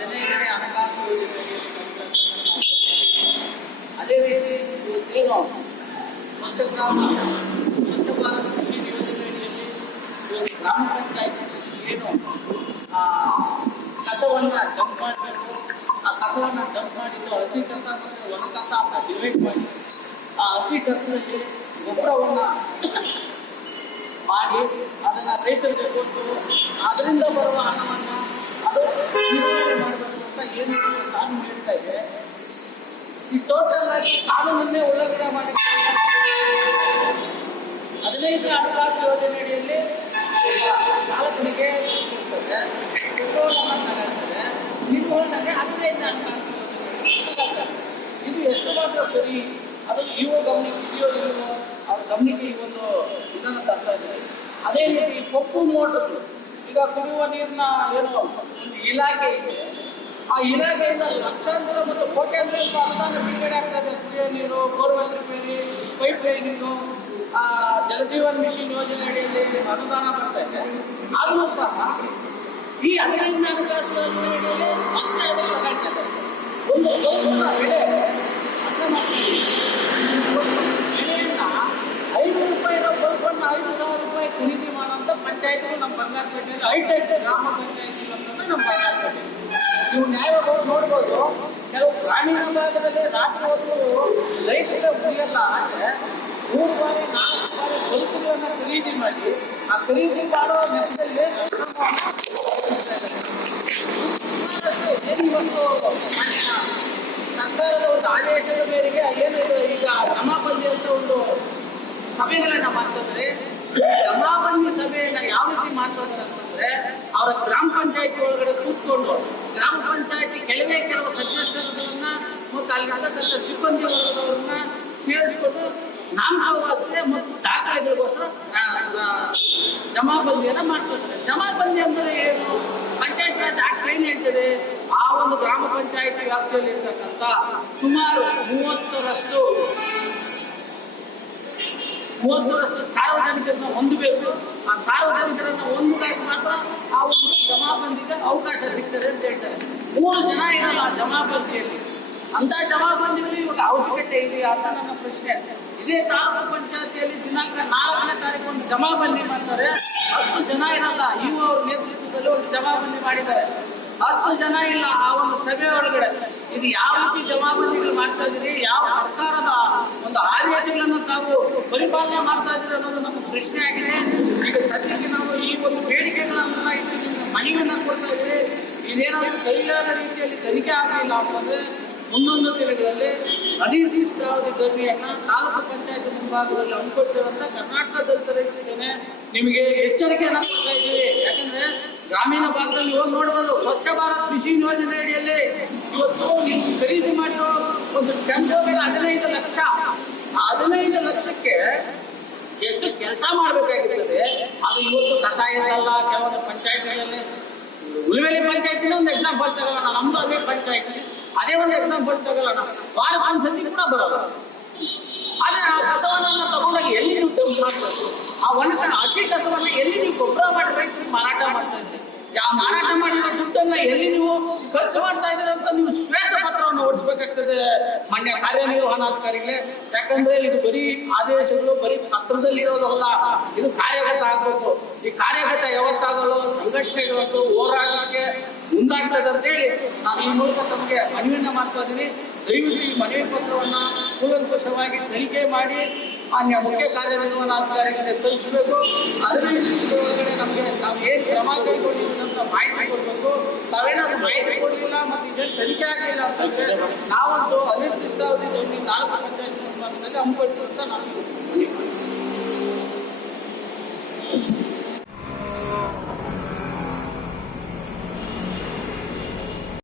ಹದಿನೈದನೇ ಹಣಕಾಸು ಯೋಜನೆಯಲ್ಲಿ ಅದೇ ರೀತಿ ಇವತ್ತೇನು ಸ್ವಚ್ಛ ಗ್ರಾಮ ಸ್ವಚ್ಛ ಭಾರತ್ ಮಿಷನ್ ಯೋಜನೆಯಲ್ಲಿ ಇವತ್ತು ಗ್ರಾಮ ಪಂಚಾಯತ್ ಏನು ಆ, ಕಸವನ್ನ ಡಂಪ್ ಮಾಡಬೇಕು ಆ ಕಸವನ್ನ ಡಂಪ್ ಮಾಡಿದ್ದು ಹಸಿ ಕಸ ಮತ್ತು ಒಣ ಕಸ ಅಂತ ಡಿವೈಡ್ ಮಾಡಿ ಆ ಹಸಿ ಕಸದಲ್ಲಿ ಗೊಬ್ಬರವನ್ನ ಮಾಡಿ ಅದನ್ನ ರೈತರಿಗೆ ಕೊಟ್ಟು ಅದರಿಂದ ಬರುವ ಹಣವನ್ನ ಅದು ನಿರ್ವಹಣೆ ಮಾಡಬೇಕು ಅಂತ ಏನು ಕಾನೂನು ಹೇಳ್ತಾ ಇದೆ ಈ ಟೋಟಲ್ ಆಗಿ ಕಾನೂನನ್ನೇ ಉಲ್ಲಂಘನೆ ಮಾಡಿ ಹದಿನೈದು ಹಣಕಾಸು ಯೋಜನೆ ಅಡಿಯಲ್ಲಿ ಈಗ ಚಾಲಕನಿಗೆ ಇರ್ತದೆ. ಹದಿನೈದು ಹಣಕಾಸು ಇದು ಎಷ್ಟು ಮಾತ್ರ ಸರಿ? ಅದು ಇಒ ಗಮನಕ್ಕೆ ಇದೆಯೋ ಇಲ್ವೋ ಅವ್ರ ಗಮನಕ್ಕೆ ಈ ಒಂದು ಇದನ್ನು ತರ್ತಾ ಇದೆ ಅದೇ ರೀತಿ ಕಪ್ಪು ಮೋಟರ್ಗಳು. ಈಗ ಕುಡಿಯುವ ನೀರಿನ ಏನು ಒಂದು ಇಲಾಖೆ ಇದೆ. ಆ ಇಲಾಖೆಯಿಂದ ಲಕ್ಷಾಂತರ ಮತ್ತು ಕೋಟ್ಯಾಂತರ ಅನುದಾನ ಬಿಡುಗಡೆ ಆಗ್ತದೆ ಕುಡಿಯೋ ನೀರು, ಬೋರ್ವೆಲ್ ರಿಪೇರಿ, ಪೈಪ್ ಲೈನಿಂಗು ಆ, ಜಲಜೀವನ್ ಮಿಷನ್ ಯೋಜನೆ ಅಡಿಯಲ್ಲಿ ಅನುದಾನ ಬರ್ತಾ ಇದೆ. ಆದರೂ ಸಹ ಈ ಹದಿನೈದನೇ ಹಣಕಾಸು ಯೋಜನೆಯಲ್ಲಿ ಮತ್ತೆ ಒಂದು ಬೆಳೆ ಅರ್ಥ ಅರ್ಥ ಹೈಟೆಕ್ ಗ್ರಾಮ ಪಂಚಾಯಿತಿ ಅಂತ ನಮ್ಮ ಬಂಗಾರಪೇಟೆ ನೀವು ನ್ಯಾಯವಾಗಿ ನೋಡ್ಬೋದು ಕೆಲವು ಗ್ರಾಮೀಣ ಭಾಗದಲ್ಲಿ ರಾತ್ರಿ ಹೊತ್ತು ಲೈಟ್ ಉಳಿಯಲ್ಲ ಆದರೆ ಮೂರು ಬಾರಿ ನಾಲ್ಕು ಬಾರಿ ಬಲ್ಬುಗಳನ್ನು ಖರೀದಿ ಮಾಡಿ ಆ ಖರೀದಿ ಮಾಡೋ ನೆಪದಲ್ಲಿ ಒಂದು ಮಾನ್ಯ ಸರ್ಕಾರದ ಒಂದು ಆದೇಶದ ಮೇರೆಗೆ ಏನಿದೆ ಈಗ ಗ್ರಾಮ ಅಂತ ಒಂದು ಸಭೆಗಳನ್ನ ಮಾಡ್ತಿದ್ರೆ ಜಮಾಬಂದಿ ಸಭೆಯನ್ನ ಯಾವ ರೀತಿ ಮಾಡ್ತಾರೆ ಅಂತಂದ್ರೆ, ಅವರ ಗ್ರಾಮ ಪಂಚಾಯತಿ ಒಳಗಡೆ ಕೂತ್ಕೊಂಡು, ಗ್ರಾಮ ಪಂಚಾಯತಿ ಕೆಲವೇ ಕೆಲವು ಸದಸ್ಯರುಗಳನ್ನ ಮತ್ತು ಅಲ್ಲಿರ್ತಕ್ಕಂಥ ಸಿಬ್ಬಂದಿ ವರ್ಗದವ್ರನ್ನ ಸೇರಿಸ್ಕೊಂಡು ನಾಮಕಾವಾಸ್ತೆ ಮತ್ತು ದಾಖಲೆಗಳಿಗೋಸ್ಕರ ಜಮಾಬಂದಿಯನ್ನ ಮಾಡ್ತಾರೆ ಜಮಾಬಂದಿ ಅಂದ್ರೆ ಏನು? ಪಂಚಾಯತ್ ರಾಜ್ ಆಕ್ಟ್ ಏನ್ ಹೇಳ್ತದೆ? ಆ ಒಂದು ಗ್ರಾಮ ಪಂಚಾಯತಿ ವ್ಯಾಪ್ತಿಯಲ್ಲಿ ಇರ್ತಕ್ಕಂಥ ಸುಮಾರು ಮೂವತ್ತರಷ್ಟು ಮೂವತ್ತರಷ್ಟು ಸಾರ್ವಜನಿಕರನ್ನ ಹೊಂದಬೇಕು. ಆ ಸಾರ್ವಜನಿಕರನ್ನ ಹೊಂದಿದಾಗ ಮಾತ್ರ ಆ ಒಂದು ಜಮಾಬಂದಿಗೆ ಅವಕಾಶ ಸಿಗ್ತದೆ ಅಂತ ಹೇಳ್ತಾರೆ. ಮೂರು ಜನ ಇರಲ್ಲ ಆ ಜಮಾಬಂದಿಯಲ್ಲಿ. ಅಂತ ಜಮಾಬಂದಿಗಳು ಇವಾಗ ಅವಶ್ಯಕತೆ ಇದೆಯಾ ಅಂತ ನನ್ನ ಪ್ರಶ್ನೆ. ಇದೇ ತಾಲೂಕು ಪಂಚಾಯತಿಯಲ್ಲಿ ದಿನಾಂಕ ನಾಲ್ಕನೇ ತಾರೀಕು ಒಂದು ಜಮಾಬಂದಿ ಮಾಡ್ತಾರೆ. ಹತ್ತು ಜನ ಇರಲ್ಲ ಇವು ಅವ್ರ ನೇತೃತ್ವದಲ್ಲಿ ಒಂದು ಜಮಾಬಂದಿ ಮಾಡಿದ್ದಾರೆ. ಹತ್ತು ಜನ ಇಲ್ಲ ಆ ಒಂದು ಸಭೆ ಒಳಗಡೆ. ಇದು ಯಾವ ರೀತಿ ಜಮಾಬಂದಿಗಳು ಮಾಡ್ತಾ ಇದ್ದೀರಿ? ಯಾವ ಆದೇಶಗಳನ್ನು ತಾವು ಪರಿಪಾಲನೆ ಮಾಡ್ತಾ ಇದ್ದೀರಿ ಅನ್ನೋದು ನಮ್ಮ ಪ್ರಶ್ನೆ ಆಗಿದೆ. ಈಗ ಸದ್ಯಕ್ಕೆ ನಾವು ಈ ಒಂದು ಬೇಡಿಕೆಗಳನ್ನ ಮನವಿಯನ್ನ ಕೊಡ್ತಾ ಇದ್ದೀವಿ. ಇದೇನಾದರೂ ಸರಿಯಾದ ರೀತಿಯಲ್ಲಿ ತನಿಖೆ ಆಗಲಿಲ್ಲ ಅಂತಂದ್ರೆ ಮುಂದೊಂದು ದಿನಗಳಲ್ಲಿ ಅನಿರ್ದಿಷ್ಟಾವಧಿ ಧರಣಿಯನ್ನ ತಾಲೂಕು ಪಂಚಾಯತ್ ಮುಂಭಾಗದಲ್ಲಿ ಹಮ್ಮಿಕೊಳ್ತೇವೆ ಅಂತ ಕರ್ನಾಟಕ ದಲಿತ ರೈತ ಸೇನೆ ನಿಮಗೆ ಎಚ್ಚರಿಕೆಯನ್ನ ಕೊಡ್ತಾ ಇದ್ದೀವಿ. ಯಾಕಂದ್ರೆ ಗ್ರಾಮೀಣ ಭಾಗದಲ್ಲಿ ಹೋಗಿ ನೋಡ್ಬೋದು, ಸ್ವಚ್ಛ ಭಾರತ್ ಮಿಷನ್ ಯೋಜನೆ ಅಡಿಯಲ್ಲಿ ಇವತ್ತು ನೀವು ಖರೀದಿ ಮಾಡಿರೋ ಒಂದು ಟೆಂಪೋಗಳ ಹದಿನೈದು ಲಕ್ಷ ಹದಿನೈದು ಲಕ್ಷಕ್ಕೆ ಎಷ್ಟು ಕೆಲಸ ಮಾಡಬೇಕಾಗಿರ್ತದೆ, ಅದು ಇವತ್ತು ಕಸ ಇರಲ್ಲ ಕೆಲವೊಂದು ಪಂಚಾಯತ್ಗಳಲ್ಲಿ ಉಳಿವೆಲೆ ಪಂಚಾಯತಿನ ಒಂದು ಎಕ್ಸಾಂಪಲ್ ತಗೊಳ್ಳೋಣ, ನಮ್ದು ಅದೇ ಪಂಚಾಯತಿ. ಅದೇ ಒಂದು ಎಕ್ಸಾಂಪಲ್ ತಗೊಳ್ಳೋಣ. ಒಂದ್ಸತಿ ಕೂಡ ಬರಲ್ಲ. ಆದ್ರೆ ಆ ಕಸವನ್ನೆಲ್ಲ ತಗೊಂಡೋಗಿ ಎಲ್ಲಿ ನೀವು ಮಾಡ್ಬೇಕು ಆ ಒಣಕನ ಹಸಿ ಕಸವನ್ನ ಎಲ್ಲಿ ನೀವು ಗೊಬ್ಬರ ಮಾಡಿ ಮಾರಾಟ ಮಾಡ್ತಾ ಇದ್ದೀರಿ? ಆ ಮಾರಾಟ ಮಾಡಿರೋ ದುಡ್ಡನ್ನ ಎಲ್ಲಿ ನೀವು ಖರ್ಚು ಮಾಡ್ತಾ ಇದ್ದೀರ ಅಂತ ನೀವು ಶ್ವೇತ ಪತ್ರವನ್ನು ಹೊಡಿಸ್ಬೇಕಾಗ್ತದೆ ಮಾನ್ಯ ಕಾರ್ಯನಿರ್ವಹಣಾಧಿಕಾರಿಗಳೇ, ಯಾಕಂದ್ರೆ ಇದು ಬರೀ ಆದೇಶಗಳು, ಬರೀ ಪತ್ರದಲ್ಲಿ ಇರೋದಲ್ಲ ಇದು ಕಾರ್ಯಗತ ಆಗಬೇಕು. ಈ ಕಾರ್ಯಗತ ಯಾವತ್ತಾಗಲು ಸಂಘಟನೆಗಳು ಹೋರಾಟಕ್ಕೆ ಮುಂದಾಗ್ತದೆ ಅಂತೇಳಿ ನಾನು ಈ ಮೂಲಕ ತಮಗೆ ಮನವಿಯನ್ನ ಮಾಡ್ತಾ ಇದ್ದೀನಿ. ದಯವಿಟ್ಟು ಈ ಮನವಿ ಪತ್ರವನ್ನ ಕೂಲಂಕುಷವಾಗಿ ತನಿಖೆ ಮಾಡಿ ಮಾನ್ಯ ಮುಖ್ಯ ಕಾರ್ಯನಿರ್ವಹಣಾಧಿಕಾರಿಗಳಿಗೆ ಹದಿನೈದು ದಿನದ ಒಳಗಡೆ ನಮಗೆ ನಾವು ಏನು ಕ್ರಮ ಕೈಗೊಂಡಿದ್ದೀವಿ ಮಾಹಿತಿ ಕೊಡಬೇಕು. ತಾವೇನಾದ್ರೂ ಮಾಹಿತಿ ಕೊಡಲಿಲ್ಲ ಮತ್ತು ಇದೇನು ತನಿಖೆ ಆಗಲಿಲ್ಲ ಅಂತಂದ್ರೆ ನಾವಂತೂ ಅನಿರ್ದಿಷ್ಟಾವಧಿ ತಾಲೂಕು ಪಂಚಾಯತ್ ಹಮ್ಮಿಕೊಳ್ತೀವಿ ಅಂತ ನಾನು